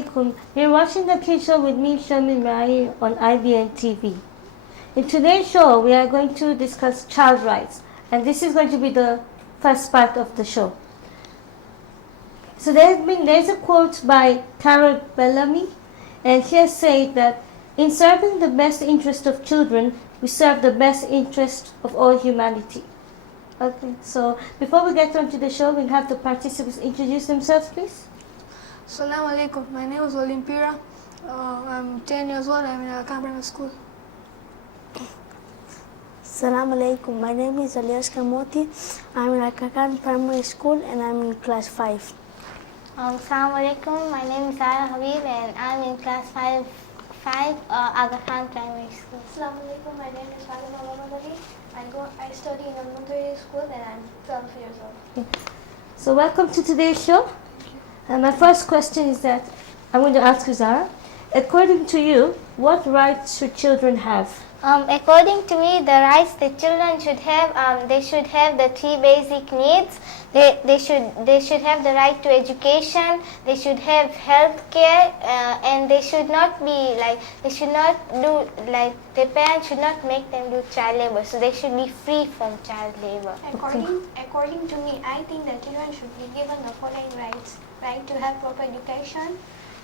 alaikum. You're watching the Kid Show with me, Shamin Rahir, on IBN TV. In today's show, we are going to discuss child rights, and this is going to be the first part of the show. So there's a quote by Carol Bellamy, and she has said that in serving the best interest of children, we serve the best interest of all humanity. Okay, so before we get on to the show, we'll have the participants introduce themselves, please. Assalamu alaikum. My name is Olimpira. I'm 10 years old. I'm in Al-Qam Primary School. Assalamu alaikum. My name is Alias Kamoti. I'm in Al-Qam Primary School and I'm in class 5. Assalamu alaikum. My name is Zara Habib and I'm in class 5 Aga Khan Primary School. Assalamu alaikum. My name is Fatima Mohammad Ali. I study in a Muntawi school and I'm 12 years old. So welcome to today's show. And my first question is that I'm going to ask you, Zara. According to you, what rights should children have? According to me, the rights that children should have, they should have the 3 basic needs. They should have the right to education. They should have health care, and they should not be their parents should not make them do child labor. So they should be free from child labor. According to me, I think that children should be given the following rights: right to have proper education,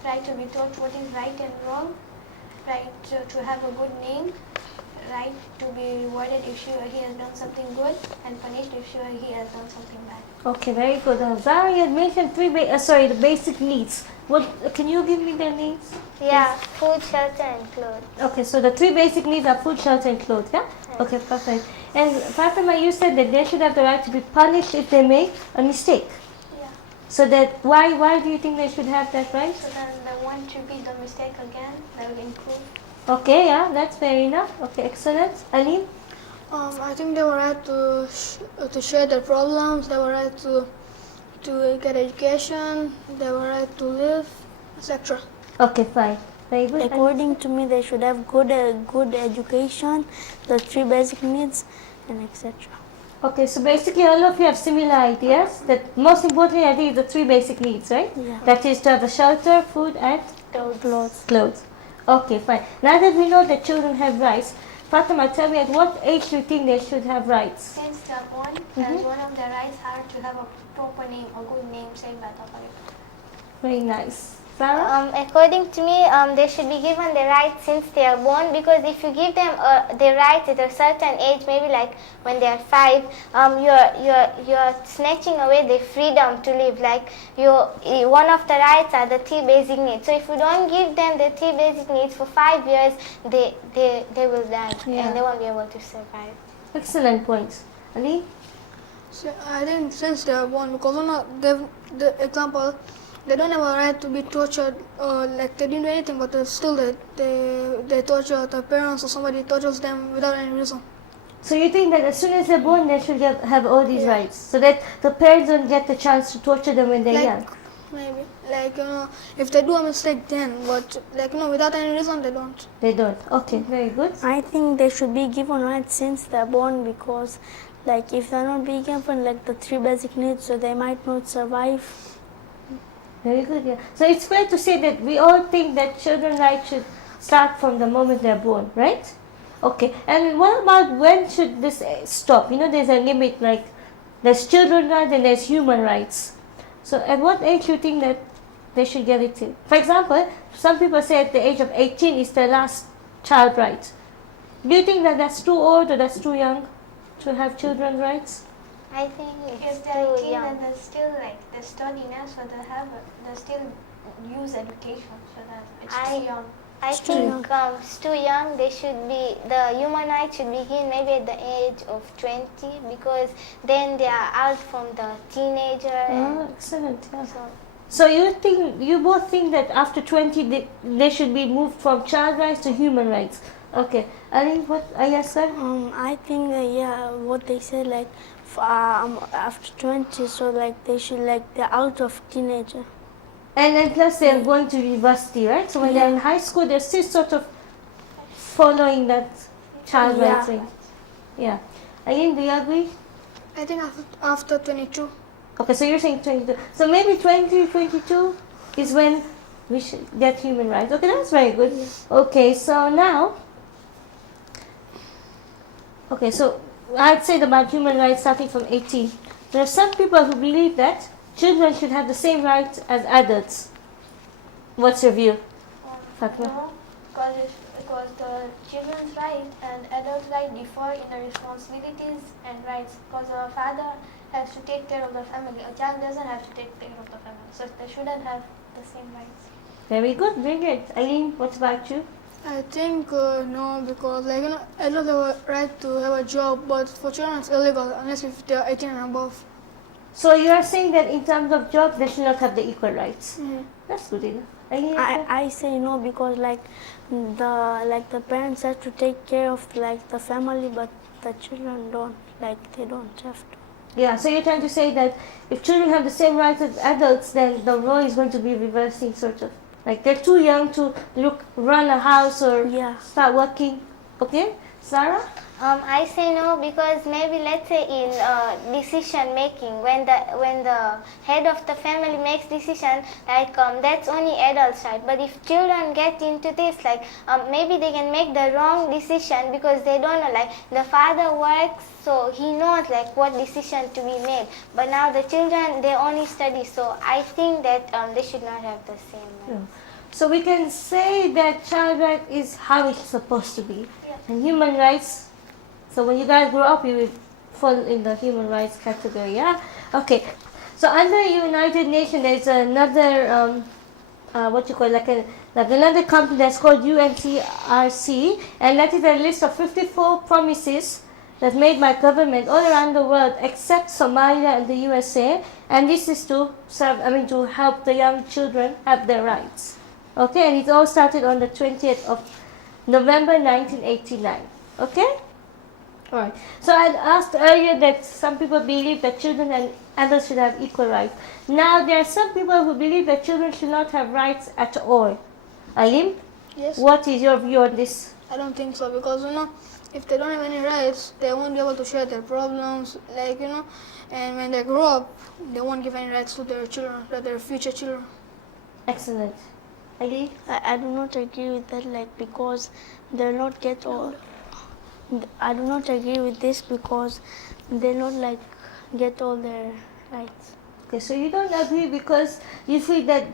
right to be taught what is right and wrong, right to have a good name, right to be rewarded if he has done something good, and punished if he has done something bad. Okay, very good. Zara, you had mentioned the basic needs. What can you give me their needs? Yeah, food, shelter, and clothes. Okay, so the 3 basic needs are food, shelter, and clothes. Yeah. Okay, perfect. And Fatima, you said that they should have the right to be punished if they make a mistake. Yeah. So that why do you think they should have that right? So then they won't repeat the mistake again. They will improve. Okay, yeah, that's fair enough. Okay, excellent. Alim? I think they were right to share their problems. They were right to get education. They were right to live, etc. Okay, fine. Very good. According to me, they should have good education, the 3 basic needs, and etc. Okay, so basically all of you have similar ideas. That most importantly, I think, is the 3 basic needs, right? Yeah. That is to have the shelter, food, and clothes. Okay, fine. Now that we know that children have rights, Fatima, tell me at what age do you think they should have rights? Since they are born, as one of their rights are to have a proper name, a good name saved by the authority. Very nice. Sarah? According to me, they should be given the right since they are born, because if you give them the right at a certain age, maybe like when they are 5, you're snatching away their freedom to live. Like one of the rights are the 3 basic needs. So if you don't give them the 3 basic needs for 5 years, they will die and they won't be able to survive. Excellent point. Ali? So I think since they are born, because they don't have a right to be tortured, like they didn't do anything, but still they torture their parents or somebody tortures them without any reason. So you think that as soon as they're born, they should have all these rights, so that the parents don't get the chance to torture them when they're young? Maybe. If they do a mistake then, but without any reason, they don't. They don't. Okay, very good. I think they should be given rights since they're born, because if they're not being given the 3 basic needs, so they might not survive. Very good, yeah. So it's fair to say that we all think that children's rights should start from the moment they're born, right? Okay, and what about when should this stop? There's a limit, there's children's rights and there's human rights. So at what age do you think that they should get it to? For example, some people say at the age of 18 is the last child right. Do you think that that's too old or that's too young to have children's rights? I think it's If they're too 18 young. and they're still they study now, so they still use education, so that it's too young. I think it's too young. The human rights should begin maybe at the age of 20, because then they are out from the teenager. Excellent, yeah. So you both think that after 20 they should be moved from child rights to human rights? Okay, Ali, what yes sir? I think what they said after 20, so they should they're out of teenager. And then plus they're going to university, right? So when they're in high school, they're still sort of following that child rights thing. Yeah. Again, do you agree? I think after 22. Okay, so you're saying 22. So maybe 20, 22 is when we should get human rights. Okay, that's very good. Okay, so now, okay, so I'd say about human rights starting from 18. There are some people who believe that children should have the same rights as adults. What's your view, Fatma? No, because the children's right and adults' right differ in the responsibilities and rights. Because a father has to take care of the family, a child doesn't have to take care of the family, so they shouldn't have the same rights. Very good, very good. Eileen, what about you? I think no, because adults have a right to have a job, but for children it's illegal unless if they are 18 and above. So you are saying that in terms of job, they should not have the equal rights. Mhm. That's good enough. Eileen, I say no because the parents have to take care of the family, but the children don't, they don't have to. yeah, so you're trying to say that if children have the same rights as adults, then the role is going to be reversing, sort of. Like they're too young to run a house or Yeah. start working. Okay, Sarah? I say no because maybe let's say in decision making, when the head of the family makes decision, that's only adults, right? But if children get into this, maybe they can make the wrong decision because they don't know. Like the father works, so he knows what decision to be made. But now the children, they only study, so I think that they should not have the same rights. So we can say that child right is how it's supposed to be. Yeah. And human rights, so when you guys grow up, you will fall in the human rights category, yeah? Okay. So under United Nations, there's another, another company that's called UNCRC, and that is a list of 54 promises that's made by government all around the world except Somalia and the USA, and this is to help the young children have their rights. Okay, and it all started on the 20th of November 1989. Okay? Alright. So I asked earlier that some people believe that children and adults should have equal rights. Now there are some people who believe that children should not have rights at all. Alim, Yes. what is your view on this? I don't think so because if they don't have any rights, they won't be able to share their problems, and when they grow up, they won't give any rights to their children, to their future children. Excellent. Ali? I do not agree with that, because they'll not get all. I do not agree with this because they'll not get all their rights. Okay, so you don't agree because you feel that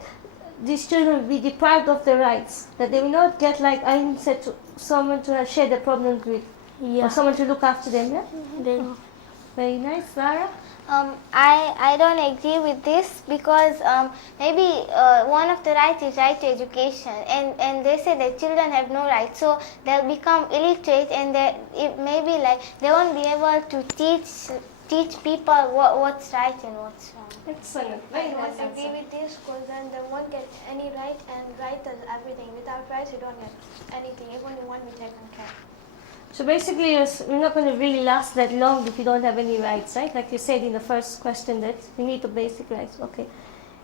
these children will be deprived of their rights, that they will not get, like Alim said, someone to share their problems with, Yeah, or someone to look after them, yeah? they know. Very nice, Sarah? I don't agree with this because maybe one of the rights is right to education, and they say that children have no rights, so they'll become illiterate, and they won't be able to teach people what's right and what's wrong. Excellent. I don't agree with this because then they won't get any right, and right is everything. Without rights, you don't get anything. Even you won't be taken care of. So basically, you're not going to really last that long if you don't have any rights, right? Like you said in the first question, that you need the basic rights. Okay.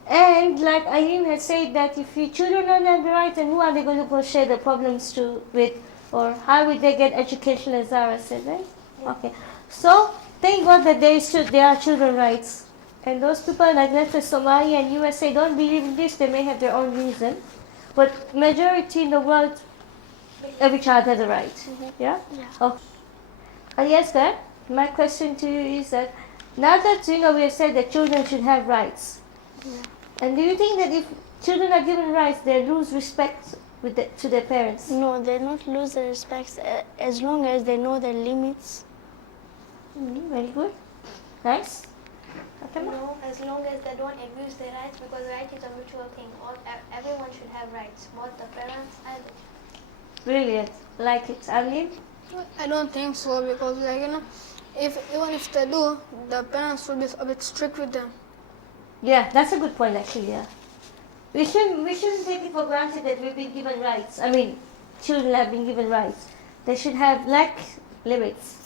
And like Alim had said, that if your children don't have the rights, then who are they going to go share the problems with? Or how will they get education, as Zara said, right? Yeah. Okay. So thank God that there are children rights. And those people like let's say Somalia and USA don't believe in this. They may have their own reason. But majority in the world, every child has a right. Mm-hmm. Yeah? Yeah. Oh. Yes, sir. My question to you is that now that we have said that children should have rights, and do you think that if children are given rights, they lose respect to their parents? No, they not lose their respect as long as they know their limits. Very good. Nice. Fatima? No, as long as they don't abuse their rights, because right is a mutual thing. Everyone should have rights, both the parents and Brilliant. Like it. Alim? I don't think so because even if they do, the parents will be a bit strict with them. Yeah, that's a good point actually, yeah. We shouldn't take it for granted that we've been given rights. I mean, children have been given rights. They should have limits.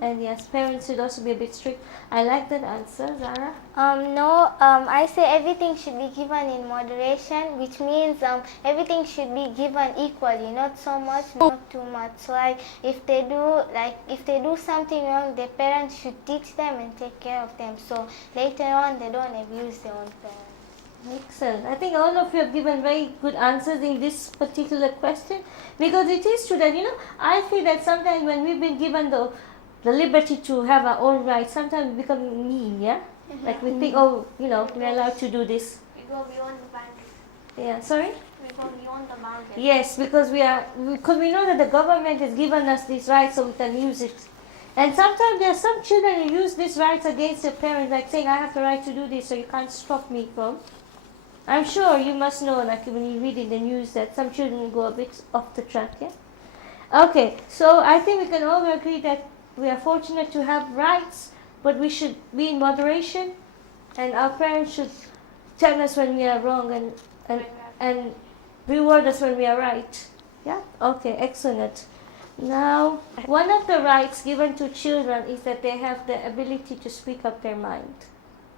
And yes, parents should also be a bit strict. I like that answer, Zara. No, I say everything should be given in moderation, which means everything should be given equally, not so much, not too much. So if they do something wrong, their parents should teach them and take care of them. So later on, they don't abuse their own parents. Excellent. I think all of you have given very good answers in this particular question, because it is true that, I feel that sometimes when we've been given the liberty to have our own rights, sometimes we become mean, yeah? Like we think, we're allowed to do this. We go beyond the boundary. Yeah, sorry? We go beyond the boundary. Yes, because we know that the government has given us these rights so we can use it. And sometimes there are some children who use these rights against their parents, like saying, I have the right to do this, so you can't stop me from. I'm sure you must know, like when you read in the news, that some children go a bit off the track, yeah? Okay, so I think we can all agree that we are fortunate to have rights, but we should be in moderation, and our parents should tell us when we are wrong and reward us when we are right. Yeah? Okay, excellent. Now, one of the rights given to children is that they have the ability to speak up their mind.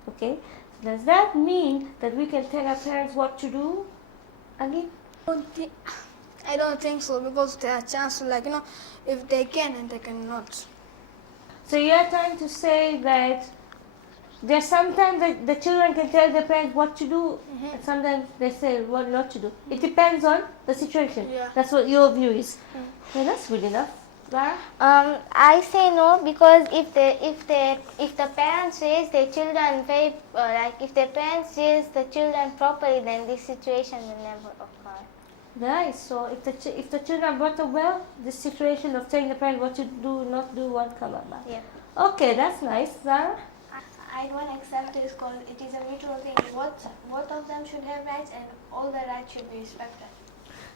Okay? Does that mean that we can tell our parents what to do? Again? I don't think so, because there are chances, if they can and they cannot. So you are trying to say that there's sometimes that the children can tell their parents what to do, and sometimes they say what not to do. It depends on the situation. Yeah. That's what your view is. Yeah, that's good enough. Zara? I say no, because if the parents raise their children if their parents raise the children properly, then this situation will never occur. Nice. So if the children are brought up well, this situation of telling the parent what to do, not do, won't come about. Yeah. Okay, that's nice. Zara? I don't accept this because it is a mutual thing. Both of them should have rights and all the rights should be respected.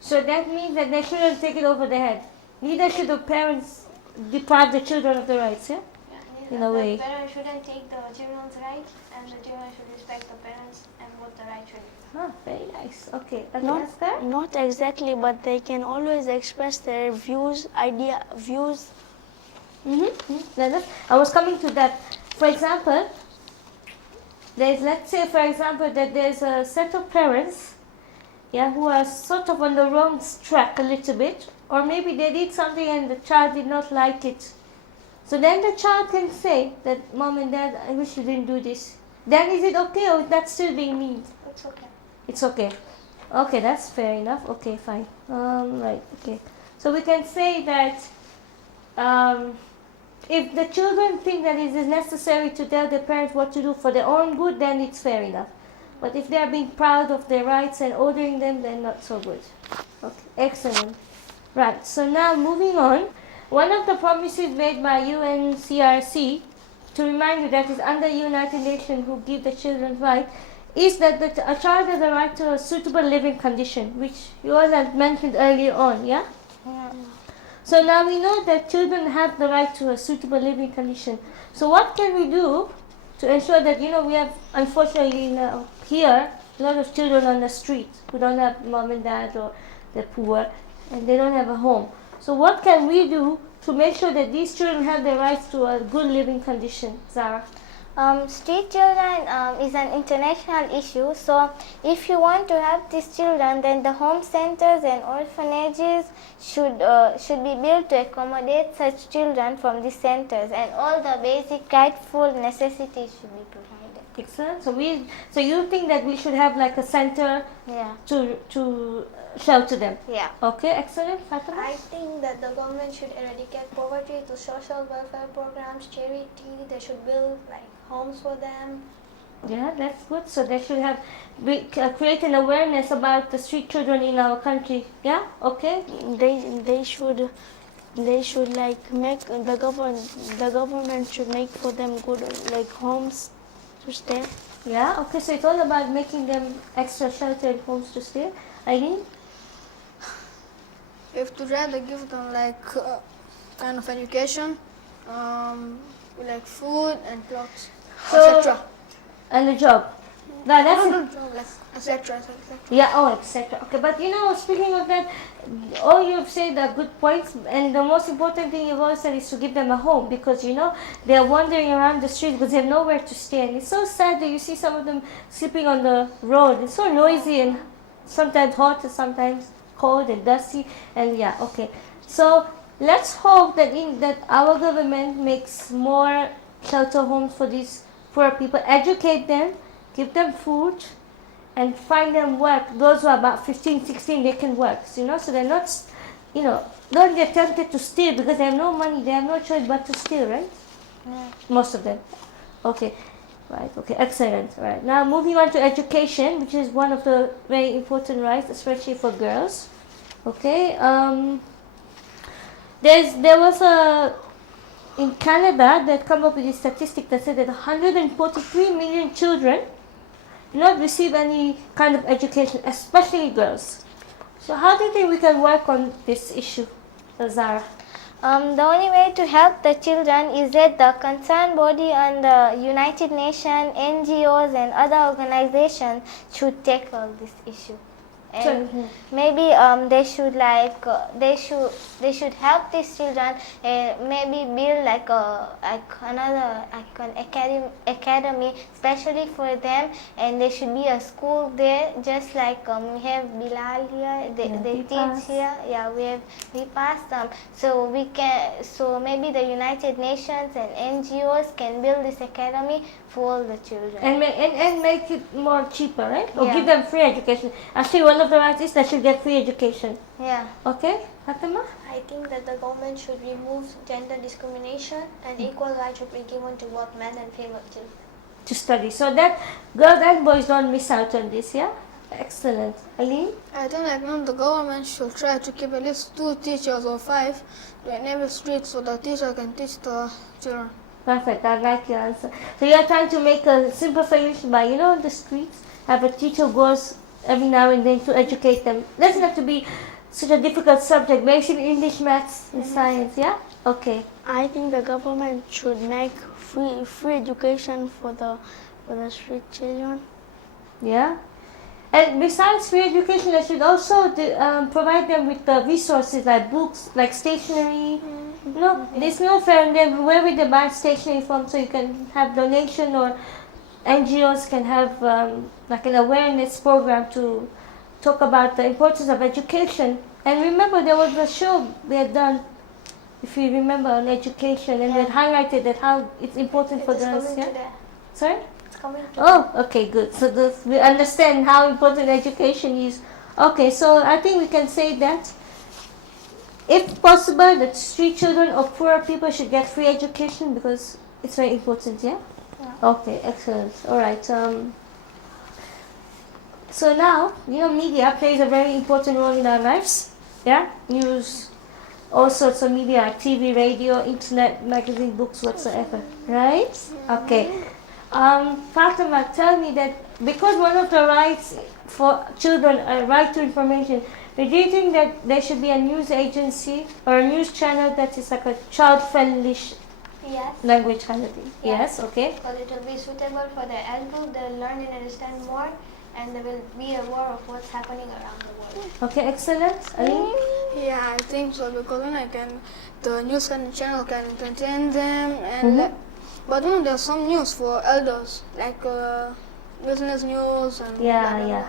So that means that they shouldn't take it over their head. Neither should the parents deprive the children of the rights, yeah? In a way. The parents shouldn't take the children's rights, and the children should respect the parents and what the rights should be. Very nice. Okay. Not exactly, but they can always express their views. I was coming to that. For example, let's say that there's a set of parents, who are sort of on the wrong track a little bit, or maybe they did something and the child did not like it. So then the child can say that, Mom and Dad, I wish you didn't do this. Then is it okay, or that's still being mean? It's okay. It's okay. Okay, that's fair enough. Okay, fine. Right, okay. So we can say that if the children think that it is necessary to tell their parents what to do for their own good, then it's fair enough. But if they are being proud of their rights and ordering them, then not so good. Okay, excellent. Right, so now moving on. One of the promises made by UNCRC, to remind you that is under United Nations who give the children right, is that a child has a right to a suitable living condition, which you all had mentioned earlier on, yeah? So now we know that children have the right to a suitable living condition. So what can we do to ensure that, we have, unfortunately here, a lot of children on the street who don't have mom and dad, or they're poor and they don't have a home. So what can we do to make sure that these children have the rights to a good living condition? Zara? Street children is an international issue, so if you want to have these children, then the home centers and orphanages should be built to accommodate such children from these centers, and all the basic rightful necessities should be provided. Excellent. So you think that we should have like a center to shelter them? Yeah. Okay, excellent. Fatima? I think that the government should eradicate poverty through social welfare programs, charity. They should build homes for them. Yeah, that's good. So they should create an awareness about the street children in our country. Yeah, okay. They should make the government should make for them good homes to stay. Yeah, okay. So it's all about making them extra sheltered homes to stay. Again. You have to rather give them kind of education, food and clothes, etc. And a job. That's it. Etc. Yeah, etc. Okay, but speaking of that, all you've said are good points, and the most important thing you've also said is to give them a home, because they're wandering around the street because they have nowhere to stay, and it's so sad that you see some of them sleeping on the road. It's so noisy and sometimes hot and sometimes cold and dusty, and okay. So let's hope that our government makes more shelter homes for these poor people, educate them, give them food, and find them work. Those who are about 15, 16, they can work, so they're not, don't get tempted to steal because they have no money, they have no choice but to steal, right? Most of them. Okay, right, okay, excellent. Right, now moving on to education, which is one of the very important rights, especially for girls. Okay, there was in Canada that come up with a statistic that said that 143 million children do not receive any kind of education, especially girls. So how do you think we can work on this issue, Zara? The only way to help the children is that the concerned body and the United Nations, NGOs and other organizations should tackle this issue. And maybe they should they should help these children and maybe build an academy especially for them, and there should be a school there, just like we have Bilal here, they teach here. Yeah, we have VPAS. So maybe the United Nations and NGOs can build this academy for all the children. And make it more cheaper, right? Or Yeah. give them free education. Actually, one of the rights is they should get free education. Yeah. Okay, Fatima? I think that the government should remove gender discrimination and equal rights should be given to both men and female children. To study, so that girls and boys don't miss out on this, yeah? Excellent. Aline? I think the government should try to keep at least 2 teachers or 5 in every street so the teacher can teach the children. Perfect, I like your answer. So you're trying to make a simple solution by, on the streets, have a teacher who goes every now and then to educate them. Doesn't have to be such a difficult subject, maybe it's in English, maths, and science, yeah? Okay. I think the government should make free education for the street children. Yeah. And besides free education, they should also provide them with the resources like books, like stationery. There's no fair in them. Where will they buy stationery from? So you can have donation, or NGOs can have like an awareness program to talk about the importance of education. And remember, there was a show we had done, if you remember, on education, and we had highlighted that how it's important for It is girls. coming Yeah. today. Sorry. It's coming today. Oh, okay, good. So we understand how important education is. Okay, so I think we can say that if possible, that street children or poor people should get free education because it's very important, yeah? Okay, excellent. All right. So now, media plays a very important role in our lives, yeah? News, all sorts of media, like TV, radio, internet, magazine, books, whatsoever, right? Okay. Fatima, tell me that because one of the rights for children, a right to information, do you think that there should be a news agency or a news channel that is like a child-friendly Yes. language kind of thing? Yeah. Yes, okay. Because it will be suitable for the age group, they'll learn and understand more, and they will be aware of what's happening around the world. Okay, excellent. Aline? Yeah, I think so because the news channel can entertain them and but there's some news for elders like business news and Yeah.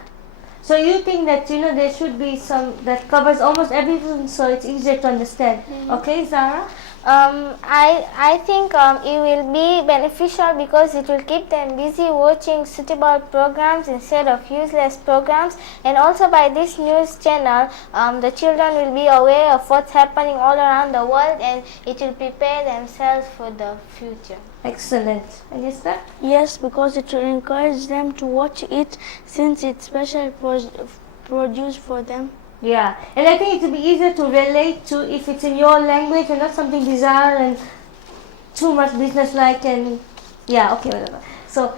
So you think that there should be some that covers almost everything, so it's easier to understand. Okay, Zara? I think it will be beneficial because it will keep them busy watching suitable programs instead of useless programs, and also by this news channel the children will be aware of what's happening all around the world, and it will prepare themselves for the future. Excellent. And yes, sir? Yes, because it will encourage them to watch it since it's specially produced for them. Yeah, and I think it will be easier to relate to if it's in your language and not something bizarre and too much business-like and whatever. So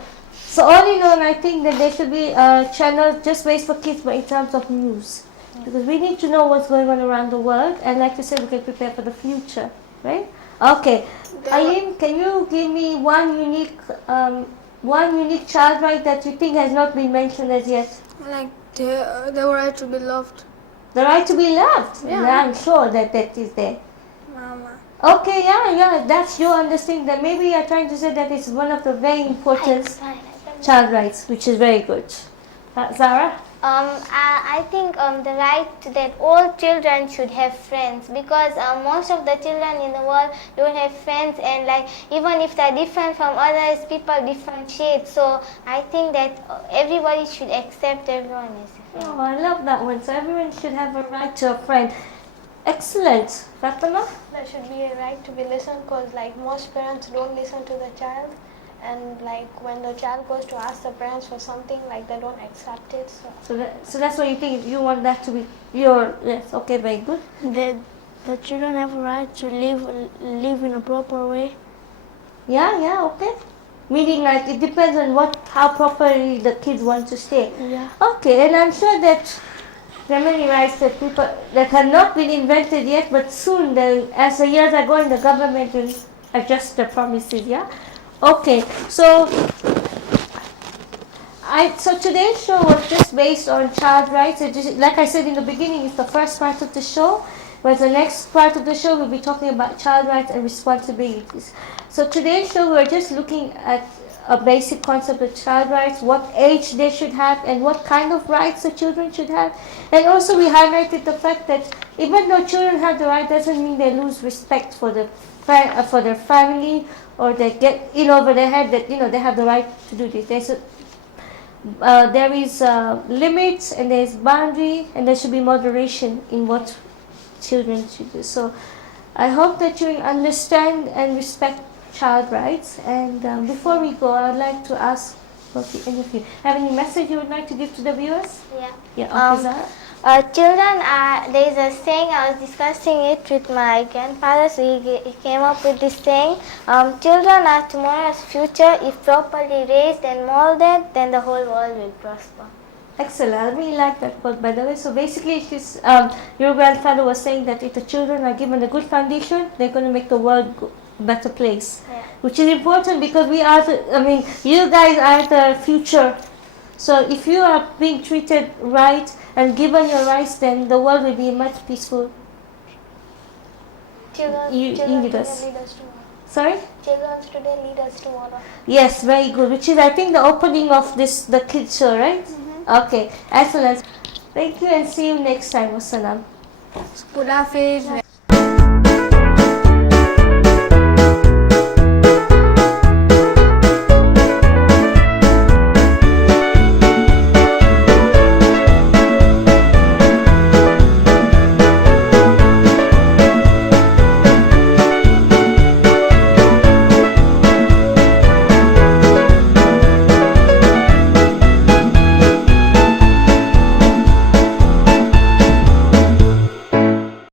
all in all, I think that there should be a channel just based for kids, but in terms of news, because we need to know what's going on around the world, and like you said, we can prepare for the future, right? Okay, Aline, can you give me one unique child right that you think has not been mentioned as yet? like the right to be loved. The right to be loved. Yeah. I'm sure that is there. Mama. Okay, yeah, that's your understanding. That maybe you're trying to say that it's one of the very important child rights, which is very good. Zara? I think the right that all children should have friends, because most of the children in the world don't have friends, and like even if they're different from others, people differentiate. So I think that everybody should accept everyone as a friend. Oh, I love that one. So everyone should have a right to a friend. Excellent. Fatima? There should be a right to be listened, because like most parents don't listen to the child, and like when the child goes to ask the parents for something, like they don't accept it. So that's what you think. You want that to be your, yes, okay, very good. The children have a right to live in a proper way. Yeah, okay. Meaning like it depends on how properly the kids want to stay. Yeah. Okay, and I'm sure that there are many rights that have not been invented yet, but soon, as the years are going, the government will adjust the promises, yeah? Okay, so today's show was just based on child rights. Like I said in the beginning, it's the first part of the show, whereas the next part of the show we'll be talking about child rights and responsibilities. So today's show we're just looking at a basic concept of child rights, what age they should have, and what kind of rights the children should have. And also we highlighted the fact that even though children have the right, doesn't mean they lose respect for their family, or they get in over their head that they have the right to do this. There is limits, and there is boundary, and there should be moderation in what children should do. So I hope that you understand and respect child rights. And before we go, I would like to ask both any of you, have any message you would like to give to the viewers? Yeah. Okay, Zara? Children there is a saying, I was discussing it with my grandfather, so he came up with this saying, children are tomorrow's future. If properly raised and molded, then the whole world will prosper. Excellent. I really like that quote, by the way. So basically, your grandfather was saying that if the children are given a good foundation, they're going to make the world a better place. Yeah. Which is important, because you guys are the future. So if you are being treated right and given your rights, then the world will be much peaceful. Children You today lead us. lead us tomorrow. Sorry? Children today lead us tomorrow. Yes, very good. Which is, I think, the opening of the kids show, right? Okay, excellent. Thank you, and see you next time. Wassalam. Khudafis.